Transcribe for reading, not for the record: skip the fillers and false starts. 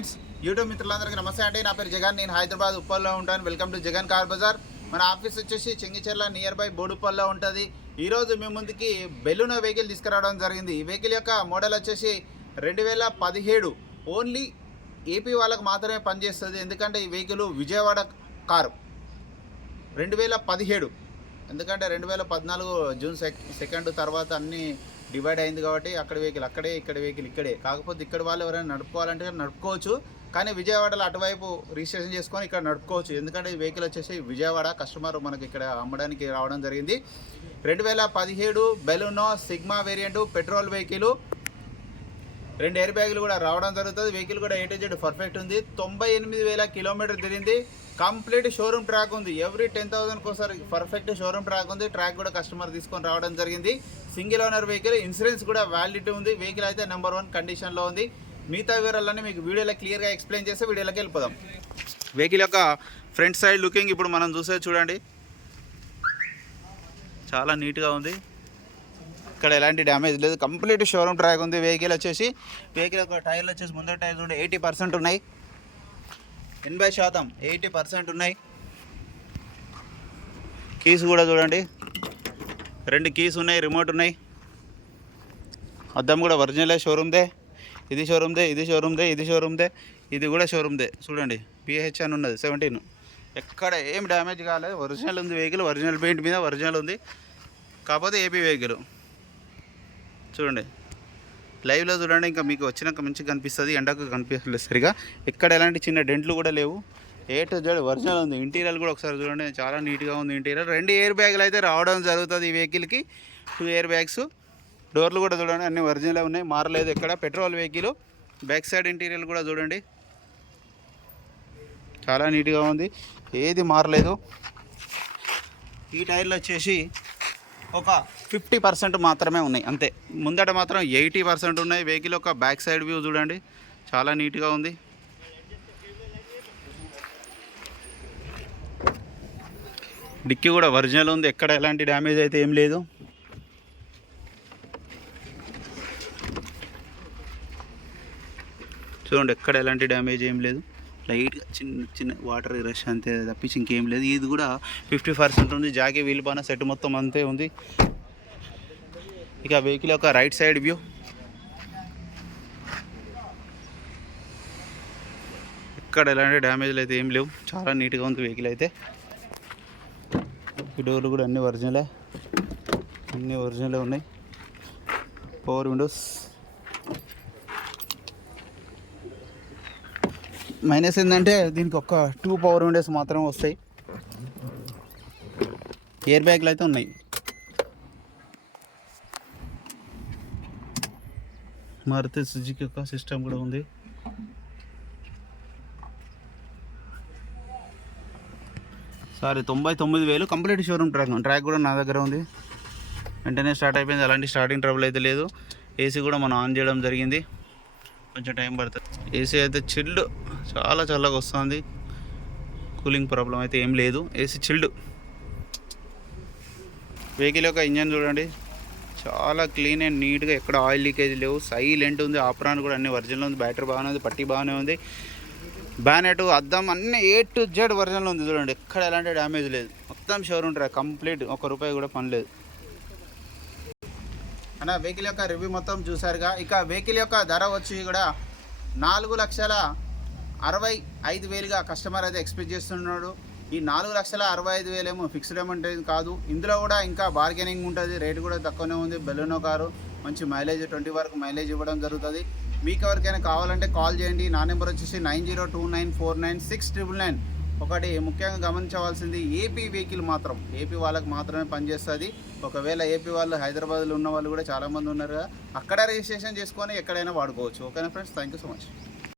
Friends, YouTube మిత్రులందరికీ నమస్తే అండి. నా పేరు జగన్. నేను హైదరాబాద్ ఉప్పల్లో ఉంటాను. Welcome to Jagan car Bazaar. మన ఆఫీస్ వచ్చేసి చెంగిచెర్ల నియర్ బై బోడుప్పల్లో ఉంటుంది. ఈరోజు మీ ముందుకి బెలూనో వెహికల్ తీసుకురావడం జరిగింది. ఈ వెహికల్ యొక్క మోడల్ వచ్చేసి 2017. ఓన్లీ ఏపీ వాళ్ళకు మాత్రమే పనిచేస్తుంది. ఎందుకంటే ఈ వెహికల్ విజయవాడ కారు 2017. ఎందుకంటే 2014 జూన్ 2 తర్వాత అన్నీ డివైడ్ అయింది కాబట్టి అక్కడ వెహికల్ అక్కడే, ఇక్కడ వెహికల్ ఇక్కడే. కాకపోతే ఇక్కడ వాళ్ళు ఎవరైనా నడుపుకోవాలంటే నడుపుకోవచ్చు, కానీ విజయవాడలో అటువైపు రిజిస్ట్రేషన్ చేసుకొని ఇక్కడ నడుపుకోవచ్చు. ఎందుకంటే ఈ వెహికల్ వచ్చేసి విజయవాడ కస్టమర్ మనకి ఇక్కడ అమ్మడానికి రావడం జరిగింది. 2017 Baleno sigma variant petrol vehicle. 2 air బ్యాగులు కూడా రావడం జరుగుతుంది. వెహికల్ కూడా A to Z పర్ఫెక్ట్ ఉంది. 98,000 కిలోమీటర్ తిరిగింది. కంప్లీట్ షోరూమ్ ట్రాక్ ఉంది. ఎవ్రీ 10,000 ఒకసారి పర్ఫెక్ట్ షోరూమ్ ట్రాక్ ఉంది. ట్రాక్ కూడా కస్టమర్ తీసుకొని రావడం జరిగింది. సింగిల్ ఓనర్ వెహికల్, ఇన్సూరెన్స్ కూడా వ్యాలిడిటీ ఉంది. వెహికల్ అయితే నెంబర్ 1 కండిషన్లో ఉంది. మిగతా వివరాలన్నీ మీకు వీడియోలో క్లియర్గా ఎక్స్ప్లెయిన్ చేస్తే వీడియోలోకి వెళ్ళిపోదాం. వెహికల్ యొక్క ఫ్రంట్ సైడ్ లుకింగ్ ఇప్పుడు మనం చూసేది చూడండి, చాలా నీట్గా ఉంది. ఇక్కడ ఎలాంటి డ్యామేజ్ లేదు. కంప్లీట్ షోరూమ్ ట్రాక్ ఉంది. వెహికల్ యొక్క టైర్లు వచ్చేసి ముందర టైర్లు చూడండి 80% ఉన్నాయి. 80% 80% ఉన్నాయి. కీస్ కూడా చూడండి, 2 కీస్ ఉన్నాయి, రిమోట్ ఉన్నాయి. అద్దం కూడా ఒరిజినలే, షోరూమ్దే. ఇది షోరూమ్దే, ఇది షోరూమ్దే, ఇది షోరూమ్దే, ఇది కూడా షోరూమ్దే. చూడండి PH అని ఉన్నది 17. ఎక్కడ ఏం డ్యామేజ్ కాలేదు. ఒరిజినల్ ఉంది వెహికల్, ఒరిజినల్ పెయింట్ మీద ఒరిజినల్ ఉంది. కాకపోతే ఏపీ వెహికల్ చూడండి, లైవ్లో చూడండి. ఇంకా మీకు వచ్చినాక మంచిగా కనిపిస్తుంది, ఎండకు కనిపిస్తలేదు సరిగా. ఎక్కడ ఎలాంటి చిన్న డెంట్లు కూడా లేవు. A to Z ఒరిజినల్ ఉంది. ఇంటీరియర్ కూడా ఒకసారి చూడండి, చాలా నీట్గా ఉంది ఇంటీరియర్. 2 ఎయిర్ బ్యాగులు అయితే రావడం జరుగుతుంది ఈ వెహికల్కి. 2 ఎయిర్ బ్యాగ్స్. డోర్లు కూడా చూడండి అన్నీ ఒరిజినల్ ఉన్నాయి, మారలేదు ఎక్కడ. Petrol vehicle. Back side interior కూడా చూడండి, చాలా నీట్గా ఉంది, ఏది మారలేదు. ఈ టైర్లు వచ్చేసి ఒక 50% మాత్రమే ఉన్నాయి అంతే. ముందట మాత్రం 80% ఉన్నాయి. వెహికల్ యొక్క బ్యాక్ సైడ్ వ్యూ చూడండి, చాలా నీట్గా ఉంది. డిక్కీ కూడా ఒరిజినల్ ఉంది. ఎక్కడ ఎలాంటి డ్యామేజ్ అయితే ఏం లేదు. చూడండి, ఎక్కడ ఎలాంటి డ్యామేజ్ ఏం లేదు. లైట్గా చిన్న వాటర్ రష్ అంతే తప్పించి ఇంకేం లేదు. ఇది కూడా 50% ఉంది. జాకీ వీల్ పైన సెట్ మొత్తం అంతే ఉంది. ఇక వెహికల్ యొక్క రైట్ సైడ్ వ్యూ, ఎక్కడ ఎలాంటి డ్యామేజ్లు అయితే ఏం లేవు. చాలా నీట్గా ఉంది వెహికల్ అయితే. ఈ డోర్లు కూడా అన్నీ ఒరిజినలే ఉన్నాయి. Power Windows. మైనస్ ఏంటంటే దీనికి ఒక 2 పవర్ విండోస్ మాత్రమే వస్తాయి. ఎయిర్ బ్యాగ్లు అయితే ఉన్నాయి. మారుతి సుజుకి యొక్క సిస్టమ్ కూడా ఉంది. సారీ 99,000 కంప్లీట్ షోరూమ్ ట్రాక్ కూడా నా దగ్గర ఉంది. వెంటనే స్టార్ట్ అయిపోయింది, అలాంటి స్టార్టింగ్ ట్రబుల్ అయితే లేదు. ఏసీ కూడా మనం ఆన్ చేయడం జరిగింది, కొంచెం టైం పడుతుంది. ఏసీ అయితే చిల్డ్, చాలా చల్లగా వస్తుంది. కూలింగ్ ప్రాబ్లం అయితే ఏం లేదు. AC chilled. వెహికల్ యొక్క ఇంజన్ చూడండి, చాలా క్లీన్ అండ్ నీట్గా, ఎక్కడ ఆయిల్ లీకేజ్ లేవు. సైలెంట్ ఉంది. ఆప్రాన్ కూడా అన్ని ఒరిజినల్ ఉంది. బ్యాటరీ బాగానే ఉంది, పట్టీ బాగానే ఉంది. బ్యానెట్, అద్దం అన్నీ A to Z ఒరిజినల్ ఉంది. చూడండి, ఎక్కడ ఎలాంటి డ్యామేజ్ లేదు. మొత్తం షోరూమ్ ట్రాక్ కంప్లీట్, ₹1 కూడా పని లేదు. అన్న వెహికల్ యొక్క రివ్యూ మొత్తం చూసారుగా. ఇక వెహికల్ యొక్క ధర వచ్చి కూడా 4,65,000గా కస్టమర్ అయితే ఎక్స్పెక్ట్ చేస్తున్నాడు. ఈ 4,65,000 ఏమో ఫిక్స్డ్ అమౌంట్ కాదు. ఇందులో కూడా ఇంకా బార్గెనింగ్ ఉంటుంది. రేటు కూడా తక్కువనే ఉంది. బెలూనో కారు మంచి మైలేజ్ 20 వరకు మైలేజ్ ఇవ్వడం జరుగుతుంది. మీకు ఎవరికైనా కావాలంటే కాల్ చేయండి. నా నెంబర్ వచ్చేసి 9029496999. ఒకటి ముఖ్యంగా గమనించవలసింది, ఏపీ వెహికల్ మాత్రం ఏపీ వాళ్ళకి మాత్రమే పనిచేస్తుంది. ఒకవేళ ఏపీ వాళ్ళు హైదరాబాద్లో ఉన్న వాళ్ళు కూడా చాలామంది ఉన్నారు కదా, అక్కడ రిజిస్ట్రేషన్ చేసుకొని ఎక్కడైనా వాడుకోవచ్చు. ఓకేనా friends, thank you so much.